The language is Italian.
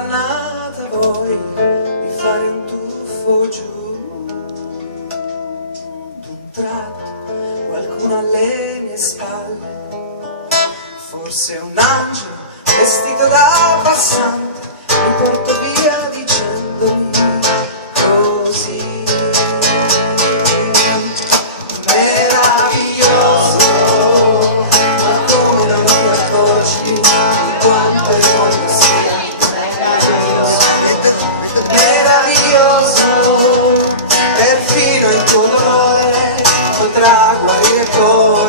condannata voi di fare un tuffo giù. D'un tratto qualcuno alle mie spalle, forse un angelo vestito da passante, mi porto via dicendomi così. Meraviglioso, ma come non ti accorgi di quanto il mondo sia meraviglioso, perfino il tuo dolore potrà guarire poi.